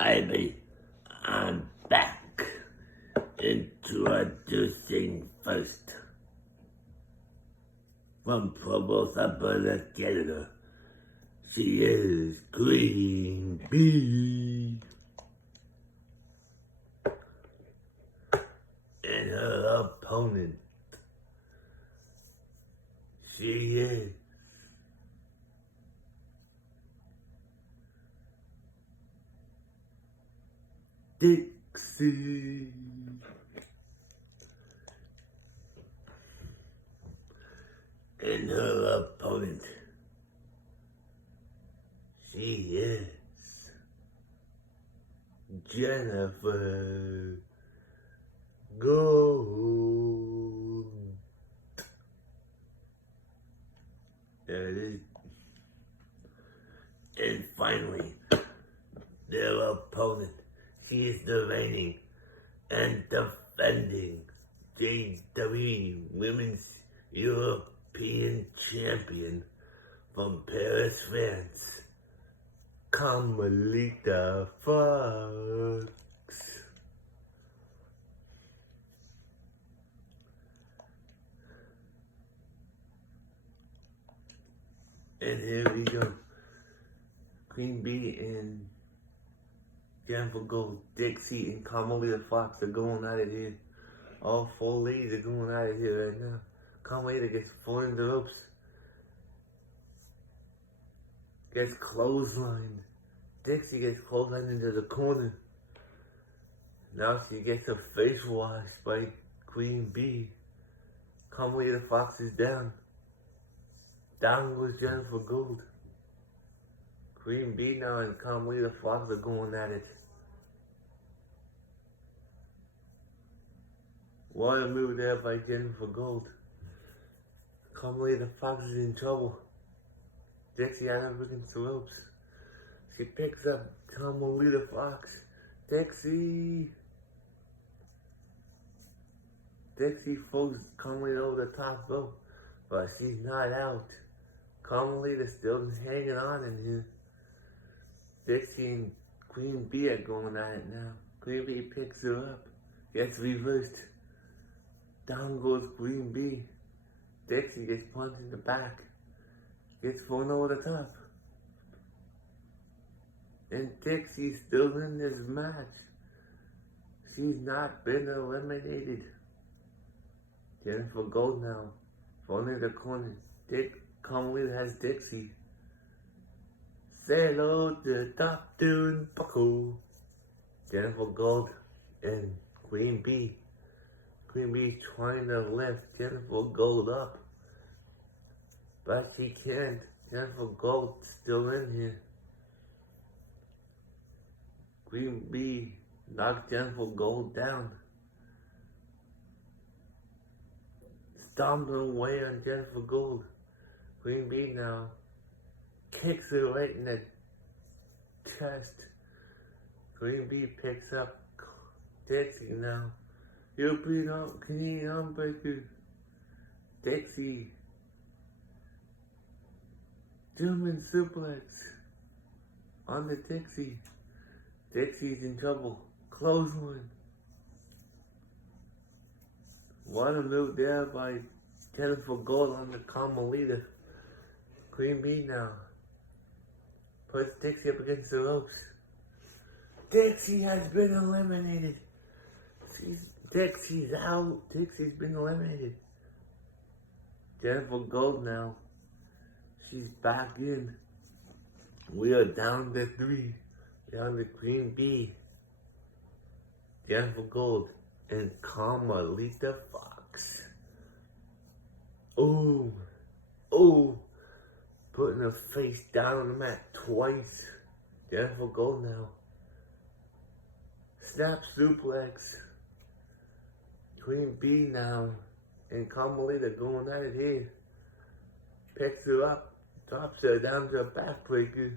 I'm back. Introducing first. From Provo, Alberta, Canada. She is Queen Bee. And her opponent. She is Dixie. And her opponent. She is Jennifer Gold. There it is. And finally, their opponent. She is the reigning and defending JWE Women's European Champion from Paris, France, Carmelita Fox. And here we go. Queen Bee and Jennifer Gold, Dixie and Carmelita Fox are going at it here. All four ladies are going at it here right now. Carmelita gets thrown in the ropes. Gets clotheslined. Dixie gets clotheslined into the corner. Now she gets her face washed by Queen Bee. Carmelita Fox is down. Down goes Jennifer Gold. Queen Bee now and Carmelita Fox are going at it. What a move there by Jennifer Gold. Carmelita Fox is in trouble. Dixie out of against the ropes. She picks up Carmelita Fox. Dixie throws Carmelita over the top rope, but she's not out. Carmelita's still hanging on in here. Dixie and Queen Bee are going at it now. Queen Bee picks her up. Gets reversed. Down goes Queen Bee. Dixie gets punched in the back. Gets thrown over the top. And Dixie's still in this match. She's not been eliminated. Jennifer Gold now. Thrown in the corner. Carmelita has Dixie. Say hello to the top tune, Paco. Jennifer Gold and Queen Bee. Queen Bee trying to lift Jennifer Gold up. But she can't. Jennifer Gold's still in here. Queen Bee knocked Jennifer Gold down. Stomping away on Jennifer Gold. Queen Bee now kicks her right in the chest. Queen Bee picks up Dixie now. European Canadian Unbreaker. Dixie. German suplex on the Dixie. Dixie's in trouble. Clothesline. What a move there by Jennifer Gold on the Carmelita. Queen Bee now puts Dixie up against the ropes. Dixie has been eliminated. Dixie's out. Dixie's been eliminated. Jennifer Gold now. She's back in. We are down to 3. Down to Queen Bee, Jennifer Gold, and Carmelita Fox. Oh, putting her face down on the mat twice. Jennifer Gold now. Snap suplex. Queen Bee now, and Carmelita going at it here. Picks her up, drops her down to a backbreaker.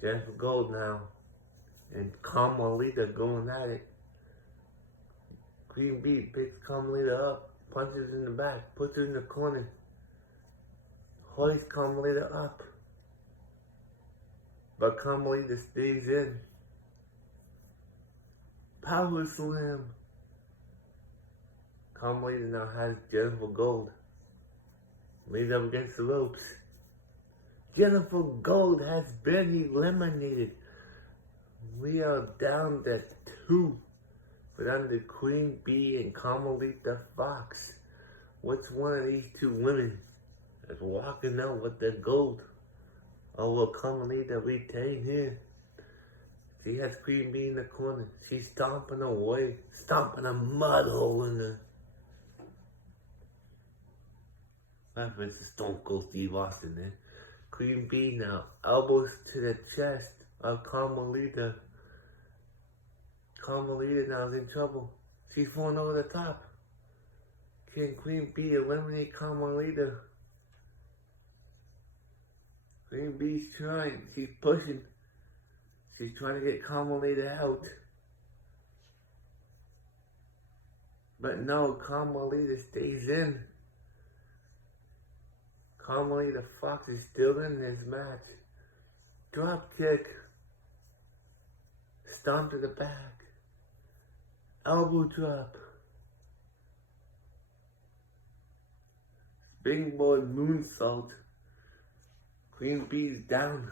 Jennifer Gold now, and Carmelita going at it. Queen Bee picks Carmelita up, punches in the back, puts her in the corner, hoists Carmelita up. But Carmelita stays in. power slam. Carmelita now has Jennifer Gold. Leads up against the ropes. Jennifer Gold has been eliminated. We are down to 2. But under Queen Bee and Carmelita Fox. Which one of these 2 women is walking out with the gold? Or will Carmelita retain here? She has Queen Bee in the corner. She's stomping away. Stomping a mud hole in her. Reference to Stone Cold Steve Austin there. Queen Bee now. Elbows to the chest of Carmelita. Carmelita now is in trouble. She's falling over the top. Can Queen Bee eliminate Carmelita? Queen Bee's trying. She's pushing. She's trying to get Carmelita out. But no, Carmelita stays in. Carmelita Fox is still in this match. Drop kick. Stomp to the back. Elbow drop. Springboard moonsault. Queen Bee's down.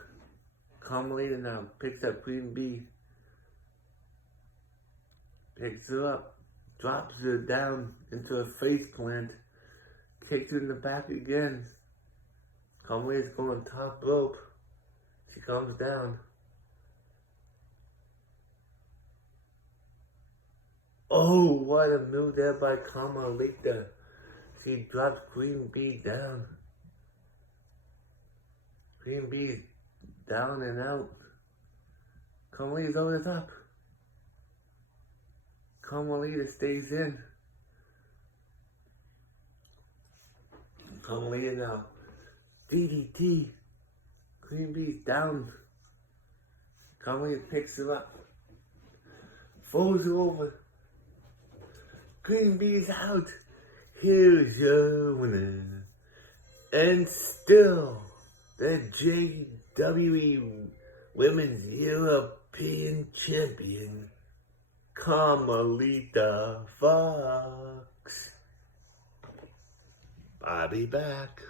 Carmelita now picks up Queen Bee. Picks her up. Drops her down into a face plant. Kicks her in the back again. Carmelita's going top rope. She comes down. Oh, what a move there by Carmelita. She drops Queen Bee down. Queen Bee's down and out. Carmelita's over the top. Carmelita stays in. Carmelita now. DDT. Queen Bee's down. Carmelita picks her up. Folds her over. Queen Bee's out. Here's your winner. And still, the JWE Women's European Champion, Carmelita Fox. I'll be back.